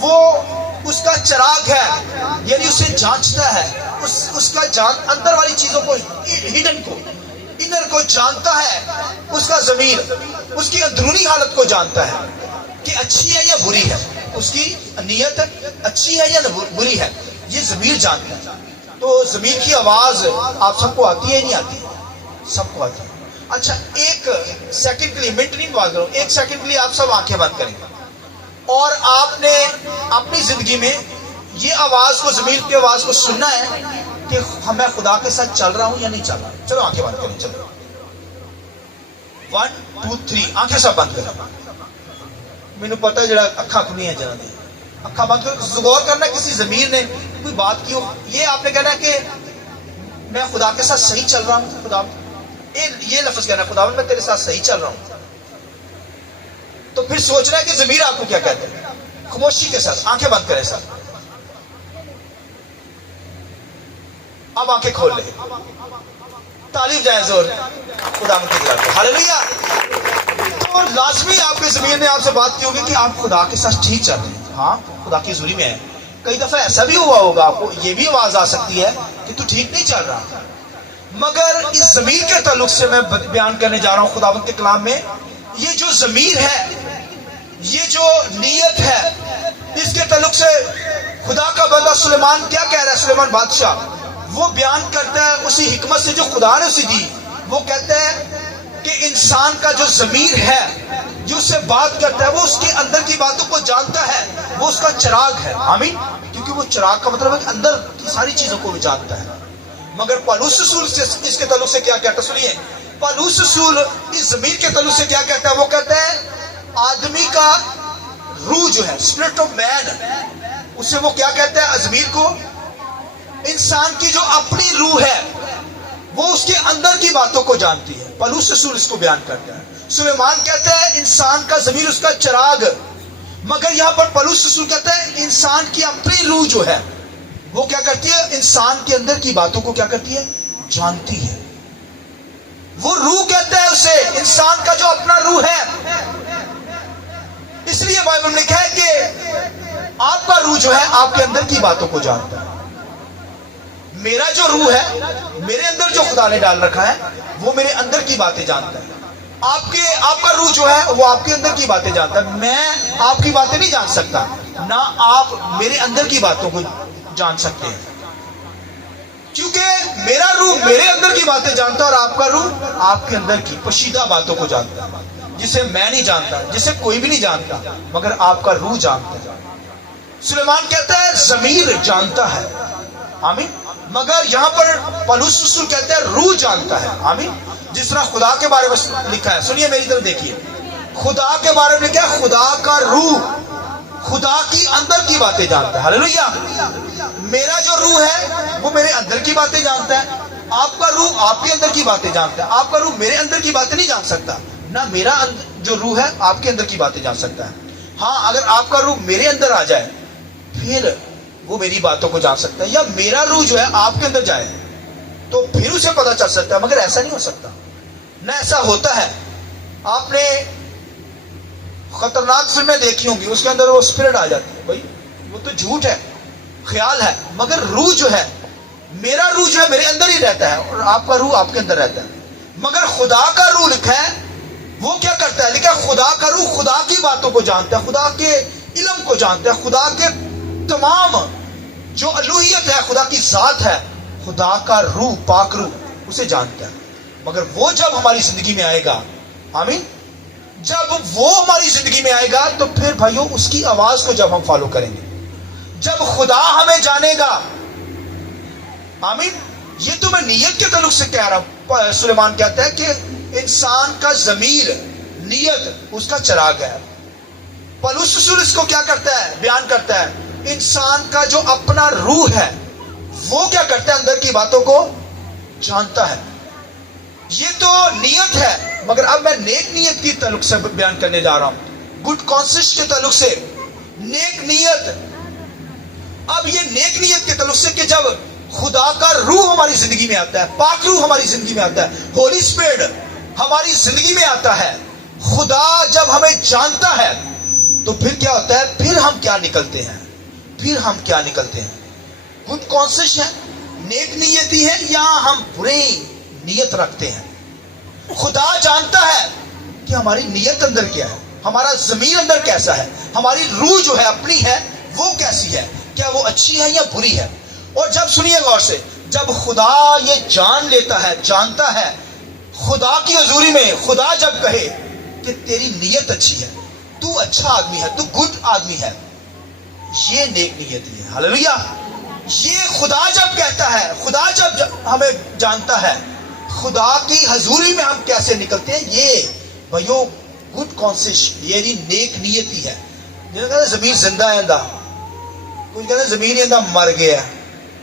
وہ اس کا چراغ ہے، یعنی اسے جانچتا ہے، اس کا اندر والی چیزوں کو، ہڈن کو، انر کو جانتا ہے، اس کا ضمیر اس کی اندرونی حالت کو جانتا ہے کہ اچھی ہے یا بری ہے، اس کی نیت اچھی ہے یا بری ہے، یہ ضمیر جانتا ہے۔ تو ضمیر کی آواز آپ سب کو آتی ہے نہیں آتی؟ سب کو آتی ہے۔ اچھا ایک سیکنڈ کے لیے، منٹ نہیں بات کرو، ایک سیکنڈ کے لیے آپ سب آنکھیں بند کریں اور آپ نے اپنی زندگی میں یہ آواز کو، ضمیر کی آواز کو سننا ہے کہ میں خدا کے ساتھ چل رہا ہوں یا نہیں چل رہا۔ چلو آنکھیں بند کریں، چلو 1 2 3 آنکھیں سب بند کریں۔ مینوں پتا ہے جڑا اکھاں کھلی ہیں جنہاں دی اکھاں بند کر غور کرنا، کسی ضمیر نے کوئی بات کی ہو، یہ آپ نے کہنا ہے کہ میں خدا کے ساتھ صحیح چل رہا ہوں، خدا یہ لفظ کہنا ہے، خدا میں تیرے ساتھ صحیح چل رہا ہوں۔ تو پھر سوچنا ہے کہ ضمیر آپ کو کیا کہتے ہیں۔ خاموشی کے ساتھ آنکھیں بند کریں سر، اب آنکھیں کھول لیں، تعریف جائے زور خدا کی طرف سے، ہاللیلویا۔ تو لازمی آپ کے ضمیر نے آپ سے بات کی ہوگی کہ آپ خدا کے ساتھ ٹھیک چل رہے ہیں، ہاں خدا کی حضوری میں ہے۔ کئی دفعہ ایسا بھی ہوا ہوگا، آپ کو یہ بھی آواز آ سکتی ہے کہ تو ٹھیک نہیں چل رہا، مگر اس ضمیر کے تعلق سے میں بیان کرنے جا رہا ہوں خداوند کے کلام میں، یہ جو ضمیر ہے، یہ جو نیت ہے، اس کے تعلق سے خدا کا بندہ سلیمان کیا کہہ رہا ہے؟ سلیمان بادشاہ وہ بیان کرتا ہے اسی حکمت سے جو خدا نے اسے دی، وہ کہتا ہے کہ انسان کا جو ضمیر ہے، جو اس سے بات کرتا ہے، وہ اس کے اندر کی باتوں کو جانتا ہے، وہ اس کا چراغ ہے، آمین۔ کیونکہ وہ چراغ کا مطلب ہے کہ اندر کی ساری چیزوں کو وہ جانتا ہے۔ مگر پالوس رسول سے اس کے تعلق سے کیا کہتا ہے؟ سنیے، پالوس رسول اس ضمیر کے تعلق سے کیا کہتا ہے؟ وہ کہتا ہے آدمی کا روح جو ہے، اسپرٹ آف مین، اسے وہ کیا کہتا ہے ضمیر کو؟ انسان کی جو اپنی روح ہے وہ اس کے اندر کی باتوں کو جانتی ہے۔ پالوس رسول اس کو بیان کرتا ہے۔ سلیمان کہتا ہے انسان کا ضمیر اس کا چراغ، مگر یہاں پر پالوس رسول کہتا ہے انسان کی اپنی روح جو ہے وہ کیا کرتی ہے؟ انسان کے اندر کی باتوں کو کیا کرتی ہے؟ جانتی ہے۔ وہ روح کہتا ہے اسے، انسان کا جو اپنا روح ہے۔ اس لیے بائبل میں لکھا ہے کہ آپ کا روح جو ہے آپ کے اندر کی باتوں کو جانتا ہے۔ میرا جو روح ہے، میرے اندر جو خدا نے ڈال رکھا ہے، وہ میرے اندر کی باتیں جانتا ہے۔ آپ کا روح جو ہے وہ آپ کے اندر کی باتیں جانتا ہے۔ میں آپ کی باتیں نہیں جان سکتا، نہ آپ میرے اندر کی باتوں کو جان سکتے ہیں، کیونکہ میرا روح میرے اندر کی باتیں جانتا ہے اور آپ کا روح آپ کے اندر کی پوشیدہ باتوں کو جانتا ہے، جسے میں نہیں جانتا، جسے کوئی بھی نہیں جانتا، مگر آپ کا روح جانتا ہے۔ سلیمان کہتا ہے ضمیر جانتا ہے، آمین، مگر یہاں پر پالوس رسول کہتا ہے روح جانتا ہے، آمین۔ جس طرح خدا کے بارے میں لکھا ہے، سنیے میری طرف دیکھیے، خدا کے بارے میں لکھا ہے خدا کا روح خدا کی اندر کی باتیں جانتا ہے، ہاللیلویا۔ میرا جو روح ہے وہ میرے اندر کی باتیں جانتا ہے، آپ کا روح آپ کے اندر کی باتیں جانتا ہے۔ آپ کا روح میرے اندر کی باتیں نہیں جان سکتا، نہ میرا جو روح ہے آپ کے اندر کی باتیں جان سکتا ہے۔ ہاں اگر آپ کا روح میرے اندر آ جائے پھر وہ میری باتوں کو جان سکتا ہے، یا میرا روح جو ہے آپ کے اندر جائے تو پھر اسے پتا چل سکتا ہے، مگر ایسا نہیں ہو سکتا، نہ ایسا ہوتا ہے۔ آپ نے خطرناک فلمیں دیکھی ہوں گی، اس کے اندر وہ اسپرٹ آ جاتی ہے، بھائی وہ تو جھوٹ ہے، خیال ہے، مگر روح جو ہے، میرا روح جو ہے میرے اندر ہی رہتا ہے اور آپ کا روح آپ کے اندر رہتا ہے۔ مگر خدا کا روح لکھا ہے وہ کیا کرتا ہے؟ لکھا ہے خدا کا روح خدا کی باتوں کو جانتا ہے، خدا کے علم کو جانتا ہے، خدا کے تمام جو الوہیت ہے، خدا کی ذات ہے، خدا کا روح، پاک روح اسے جانتا ہے۔ مگر وہ جب ہماری زندگی میں آئے گا، آمین، جب وہ ہماری زندگی میں آئے گا تو پھر بھائیوں اس کی آواز کو جب ہم فالو کریں گے، جب خدا ہمیں جانے گا، آمین۔ یہ تو میں نیت کے تعلق سے کہہ رہا ہوں۔ سلیمان کہتا ہے کہ انسان کا ضمیر، نیت اس کا چراغ ہے۔ پالوس رسول اس کو کیا کرتا ہے؟ بیان کرتا ہے انسان کا جو اپنا روح ہے وہ کیا کرتا ہے؟ اندر کی باتوں کو جانتا ہے۔ یہ تو نیت ہے، مگر اب میں نیک نیت کی تعلق سے بیان کرنے جا رہا ہوں، گڈ کانسسٹ کے تعلق سے، نیک نیت۔ اب یہ نیک نیت کے تعلق سے کہ جب خدا کا روح ہماری زندگی میں آتا ہے، پاک روح ہماری زندگی میں آتا ہے، ہولی اسپرٹ ہماری زندگی میں آتا ہے، خدا جب ہمیں جانتا ہے تو پھر کیا ہوتا ہے؟ پھر ہم کیا نکلتے ہیں؟ گڈ کانسیس ہے، نیک نیتی ہے، یا ہم بری نیت رکھتے ہیں؟ خدا جانتا ہے کہ ہماری نیت اندر کیا ہے، ہمارا ضمیر اندر کیسا ہے، ہماری روح جو ہے اپنی ہے وہ کیسی ہے، کیا وہ اچھی ہے یا بری ہے۔ اور جب سنیے غور سے، جب خدا یہ جان لیتا ہے، جانتا ہے، خدا کی حضوری میں خدا جب کہے کہ تیری نیت اچھی ہے، تو اچھا آدمی ہے، تو گڈ آدمی ہے، یہ نیک نیتی ہے۔ ہاللیلویہ۔ یہ خدا جب کہتا ہے، خدا جب ہمیں جانتا ہے، خدا کی حضوری میں ہم کیسے نکلتے ہیں، یہ بھائیو گڈ کانسیس، یہ نیک نیتی ہے۔ جنہوں کہتے ہیں زمین زندہ ہے، اندھا، کچھ کہتے ہیں زمین اندھا مر گیا ہے،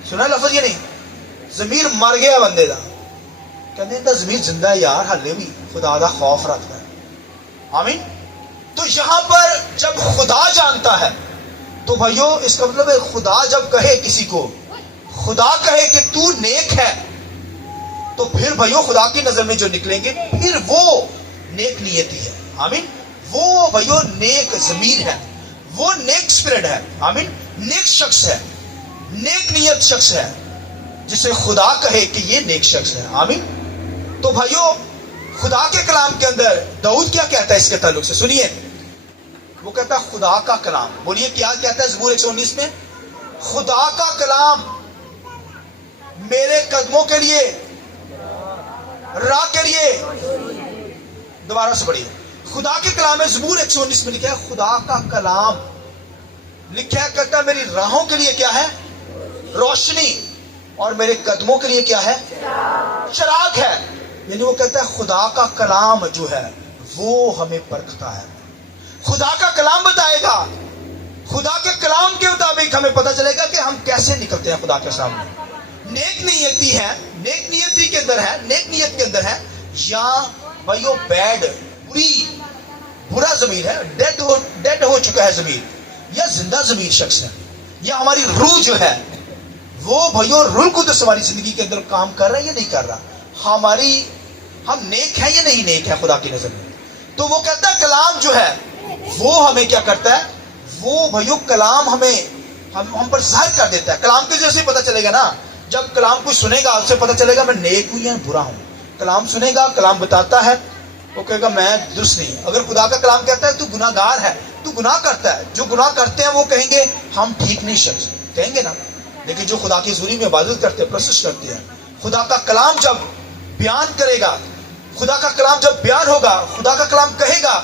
سنا لفظ یہ نہیں، زمین مر گیا بندے دا، کہتے ہیں زمین زندہ ہے یار، ہلے بھی خدا دا خوف رکھتا ہے۔ آمین۔ تو یہاں پر جب خدا جانتا ہے تو بھائیو اس کا مطلب ہے خدا جب کہے کسی کو، خدا کہے کہ تو نیک ہے، تو پھر بھائیو خدا کی نظر میں جو نکلیں گے پھر وہ نیک نیتی ہے۔ آمین۔ وہ بھائیو نیک ضمیر ہے، وہ نیک اسپرٹ ہے۔ آمین۔ نیک شخص ہے، نیک نیت شخص ہے، جسے خدا کہے کہ یہ نیک شخص ہے۔ آمین۔ تو بھائیو خدا کے کلام کے اندر داؤد کیا کہتا ہے اس کے تعلق سے؟ سنیے، وہ کہتا ہے خدا کا کلام، بولیے کیا کہتا ہے زبور 119 میں؟ خدا کا کلام میرے قدموں کے لیے، راہ کے لیے، دوبارہ سے پڑھیے، خدا کے کلام ہے۔ زبور 119 میں لکھا ہے خدا کا کلام، لکھا ہے کہتا ہے میری راہوں کے لیے کیا ہے؟ روشنی، اور میرے قدموں کے لیے کیا ہے؟ چراغ ہے۔ یعنی وہ کہتا ہے خدا کا کلام جو ہے وہ ہمیں پرکھتا ہے، خدا کا کلام بتائے گا، خدا کے کلام کے مطابق ہمیں پتہ چلے گا کہ ہم کیسے نکلتے ہیں خدا کے سامنے۔ نیک نیتی ہے، نیک نیتی کے اندر ہے، نیک نیت کے اندر ہے، یا بھائیو بیڈ، برا ضمیر ہے، ڈیڈ ہو چکا ہے ضمیر، یا زندہ ضمیر شخص ہے، یا ہماری روح جو ہے وہ بھائیو روح القدس ہماری زندگی کے اندر کام کر رہا ہے یا نہیں کر رہا، ہم نیک ہیں یا نہیں نیک ہے خدا کی نظر میں۔ تو وہ کہتا ہے کلام جو ہے وہ ہمیں کیا کرتا ہے؟ وہ بھائیو کلام ہمیں ہم پر ظاہر کر دیتا ہے۔ کلام کے جیسے پتہ چلے گا نا، جب کلام کو سنے گا اس سے پتہ چلے گا میں نیک ہوں یا برا ہوں۔ کلام سنے گا، کلام بتاتا ہے، وہ کہے گا میں درست نہیں۔ اگر خدا کا کلام کہتا ہے تو گناہ گار ہے، تو گناہ کرتا ہے، جو گناہ کرتے ہیں وہ کہیں گے ہم ٹھیک نہیں شخص، کہیں گے نا۔ لیکن جو خدا کی حضوری میں عبادت کرتے ہیں، پرستش کرتے ہیں، خدا کا کلام جب بیان کرے گا، خدا کا کلام جب بیان ہوگا، خدا کا کلام کہے گا،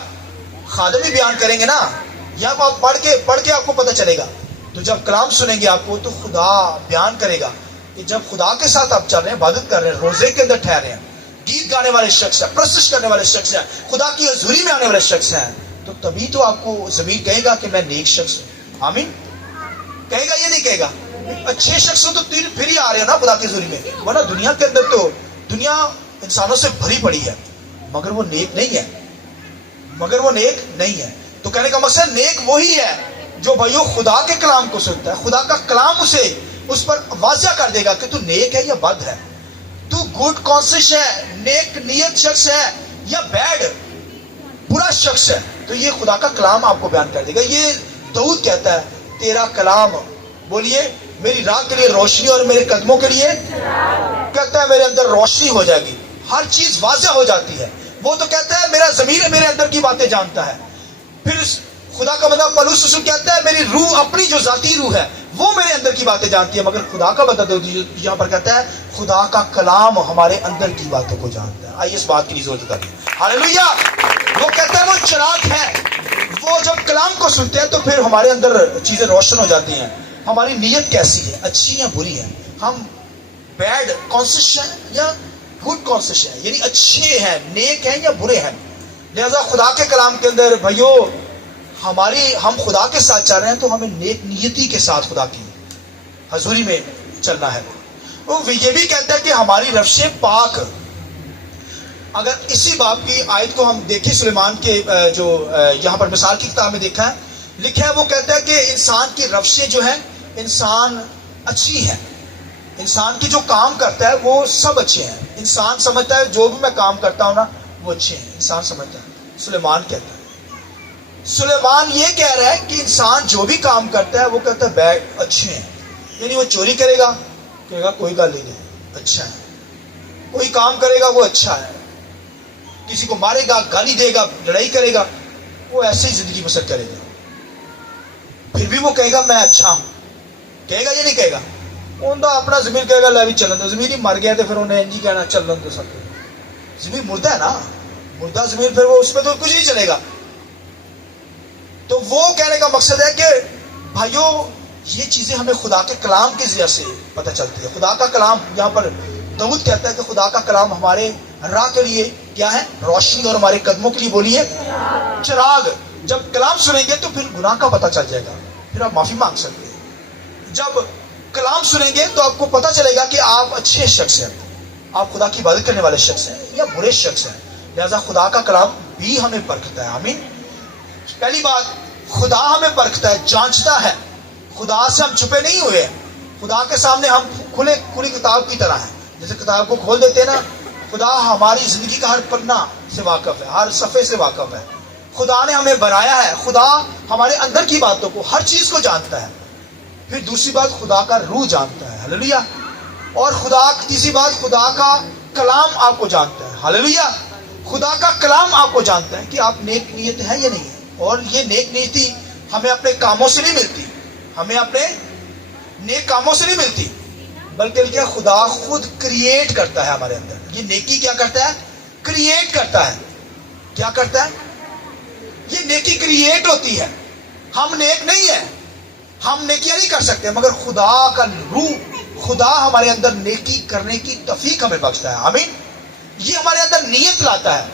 خادم ہی بیان کریں گے نا، یہاں آپ پڑھ کے آپ کو پتہ چلے گا۔ تو جب کلام سنیں گے آپ کو تو خدا بیان کرے گا کہ جب خدا کے ساتھ آپ چل رہے ہیں، عبادت کر رہے ہیں، روزے کے اندر ٹھہرے ہیں، گیت گانے والے شخص ہیں، پرستش کرنے والے شخص ہیں، خدا کی حضوری میں آنے والے شخص ہیں، تو تبھی تو آپ کو ضمیر کہے گا کہ میں نیک شخص ہوں۔ آمین۔ کہے گا یہ نہیں کہے گا؟ اچھے شخص تو پھر ہی آ رہے ہیں نا خدا کی حضوری میں، ورنہ دنیا کے اندر تو دنیا انسانوں سے بھری پڑی ہے، مگر وہ نیک نہیں ہے۔ تو کہنے کا مقصد نیک وہی ہے جو بھائیو خدا کے کلام کو سنتا ہے، خدا کا کلام اس پر واضح کر دے گا کہ تو نیک ہے یا بد ہے، تو گڈ کانسیس ہے، نیک نیت شخص ہے، یا بیڈ برا شخص ہے۔ تو یہ خدا کا کلام آپ کو بیان کر دے گا۔ یہ داؤد کہتا ہے تیرا کلام، بولیے، میری راہ کے لیے روشنی اور میرے قدموں کے لیے، کہتا ہے میرے اندر روشنی ہو جائے گی، ہر چیز واضح ہو جاتی ہے۔ وہ تو کہتا ہے میرا ضمیر میرے اندر کی باتیں جانتا ہے۔ پھر خدا کا مطلب پولس رسول کہتا ہے میری روح، اپنی جو ذاتی روح ہے وہ میرے اندر کی باتیں جانتی ہے، مگر خدا کا مطلب یہاں پر کہتا ہے خدا کا کلام ہمارے اندر کی باتوں کو جانتا ہے۔ آئیے اس بات کی ضرورت کریں۔ ہاللیلویہ۔ وہ کہتا ہے وہ چراغ ہے، وہ جب کلام کو سنتے ہیں تو پھر ہمارے اندر چیزیں روشن ہو جاتی ہیں، ہماری نیت کیسی ہے، اچھی یا بری ہے، ہم بیڈ کانسیس ہیں یا گڈ کانسیس ہیں، یعنی اچھے ہیں، نیک ہیں یا برے ہیں۔ لہذا خدا کے کلام کے اندر بھائیو ہم خدا کے ساتھ چل رہے ہیں تو ہمیں نیک نیتی کے ساتھ خدا کی حضوری میں چلنا ہے۔ وہ یہ بھی کہتا ہے کہ ہماری روشیں پاک، اگر اسی باب کی آیت کو ہم دیکھیں، سلیمان کے جو یہاں پر مثال کی کتاب میں دیکھا ہے، لکھا ہے، وہ کہتا ہے کہ انسان کی روشیں جو ہیں انسان اچھی ہیں، انسان کی جو کام کرتا ہے وہ سب اچھے ہیں، انسان سمجھتا ہے جو بھی میں کام کرتا ہوں نا وہ اچھے ہیں، انسان سمجھتا ہے، سلیمان کہتا ہے۔ سلیمان یہ کہہ رہا ہے کہ انسان جو بھی کام کرتا ہے وہ کہتا ہے بیڈ اچھے ہیں، یعنی وہ چوری کرے گا کہے گا کوئی گل ہی نہیں اچھا ہے، کوئی کام کرے گا وہ اچھا ہے، کسی کو مارے گا گالی دے گا لڑائی کرے گا وہ ایسے ہی زندگی بسر کرے گا، پھر بھی وہ کہے گا میں اچھا ہوں، کہے گا یا نہیں کہے گا؟ ان کا اپنا ضمیر کہے گا لے بھی چلن دو، ضمیر ہی مر گیا تو پھر انہیں انجی کہنا چلن دو سب، ضمیر مردہ ہے نا، مردہ ضمیر پھر وہ اس پہ تو کچھ نہیں چلے گا۔ تو وہ کہنے کا مقصد ہے کہ بھائیو یہ چیزیں ہمیں خدا کے کلام کے ذریعے سے پتہ چلتی ہے۔ خدا کا کلام، یہاں پر داؤد کہتا ہے کہ خدا کا کلام ہمارے راہ کے لیے کیا ہے؟ روشنی، اور ہمارے قدموں کے لیے بولیے چراغ۔ جب کلام سنیں گے تو پھر گناہ کا پتہ چل جائے گا، پھر آپ معافی مانگ سکتے ہیں۔ جب کلام سنیں گے تو آپ کو پتہ چلے گا کہ آپ اچھے شخص ہیں، آپ خدا کی عبادت کرنے والے شخص ہیں یا برے شخص ہیں۔ لہذا خدا کا کلام بھی ہمیں پرکھتا ہے۔ آمین۔ پہلی بات، خدا ہمیں پرکھتا ہے، جانچتا ہے۔ خدا سے ہم چھپے نہیں ہوئے ہیں، خدا کے سامنے ہم کھلی کتاب کی طرح ہیں۔ جیسے کتاب کو کھول دیتے ہیں نا، خدا ہماری زندگی کا ہر پنا سے واقف ہے، ہر صفحے سے واقف ہے۔ خدا نے ہمیں بنایا ہے، خدا ہمارے اندر کی باتوں کو، ہر چیز کو جانتا ہے۔ پھر دوسری بات، خدا کا روح جانتا ہے، ہلیلویا۔ اور تیسری بات، خدا کا کلام آپ کو جانتا ہے، ہلیلویا۔ خدا کا کلام آپ کو جانتا ہے کہ آپ نیک نیت ہے یا نہیں ہے۔ اور یہ نیک نیتی ہمیں اپنے کاموں سے نہیں ملتی، ہمیں اپنے نیک کاموں سے نہیں ملتی، بلکہ کیا خدا خود کریٹ کرتا ہے ہمارے اندر۔ یہ نیکی کیا کرتا ہے؟ کریٹ کرتا ہے۔ کیا کرتا ہے؟ یہ نیکی کریٹ ہوتی ہے۔ ہم نیک نہیں ہیں، ہم نیکیاں نہیں کر سکتے، مگر خدا کا روح، خدا ہمارے اندر نیکی کرنے کی توفیق ہمیں بخشتا ہے۔ آمین۔ یہ ہمارے اندر نیت لاتا ہے۔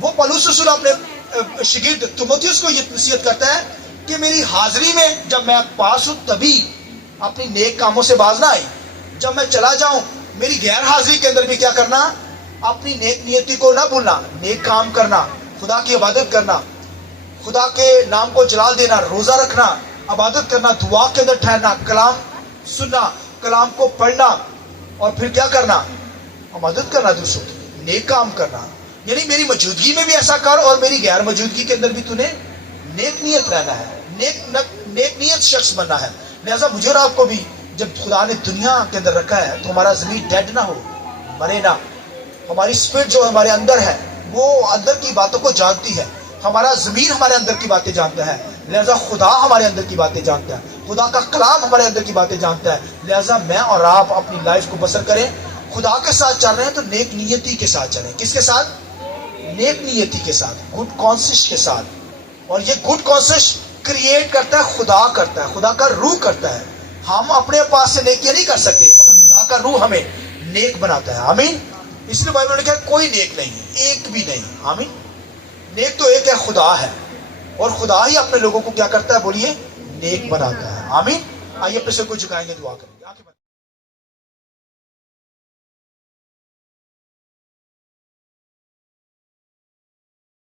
وہ پولس رسول اپنے شاگرد تیموتھیوس کو یہ نصیحت کرتا ہے کہ میری حاضری میں جب میں پاس ہوں تبھی اپنی نیک کاموں سے باز نہ آئی، جب میں چلا جاؤں میری غیر حاضری کے اندر بھی کیا کرنا؟ اپنی نیک نیتی کو نہ بھولنا، نیک کام کرنا، خدا کی عبادت کرنا، خدا کے نام کو جلال دینا، روزہ رکھنا، عبادت کرنا، دعا کے اندر ٹھہرنا، کلام سننا، کلام کو پڑھنا، اور پھر کیا کرنا؟ عبادت کرنا، دوسروں کی نیک کام کرنا۔ یعنی میری موجودگی میں بھی ایسا کر اور میری غیر موجودگی کے اندر بھی تو نے نیک نیت رہنا ہے، نیک نیت شخص بننا ہے۔ لہذا مجھے اور آپ کو بھی جب خدا نے دنیا کے اندر رکھا ہے تو ہمارا ضمیر ڈیڈ نہ ہو، مرے نہ۔ ہماری اسپرٹ جو ہمارے اندر ہے وہ اندر کی باتوں کو جانتی ہے، ہمارا ضمیر ہمارے اندر کی باتیں جانتا ہے، لہذا خدا ہمارے اندر کی باتیں جانتا ہے، خدا کا کلام ہمارے اندر کی باتیں جانتا ہے۔ لہذا میں اور آپ اپنی لائف کو بسر کریں، خدا کے ساتھ چل رہے ہیں تو نیک نیتی کے ساتھ چلیں۔ کس کے ساتھ؟ نیک نیتی کے ساتھ، گڈ کانسسٹ کے ساتھ۔ اور یہ گڈ کانسسٹ کریٹ کرتا ہے خدا، کرتا ہے خدا کا روح کرتا ہے۔ ہم اپنے پاس سے نیکیاں نہیں کر سکتے، مگر خدا کا روح ہمیں نیک بناتا ہے۔ آمین۔ اس لیے بائبل نے کہا کوئی نیک نہیں ہے، ایک بھی نہیں۔ آمین۔ نیک تو ایک ہے، خدا ہے، اور خدا ہی اپنے لوگوں کو کیا کرتا ہے؟ بولیے نیک بناتا ہے۔ آمین۔ آئیے اپنے سر کو جھکائیں گے، دعا کریں۔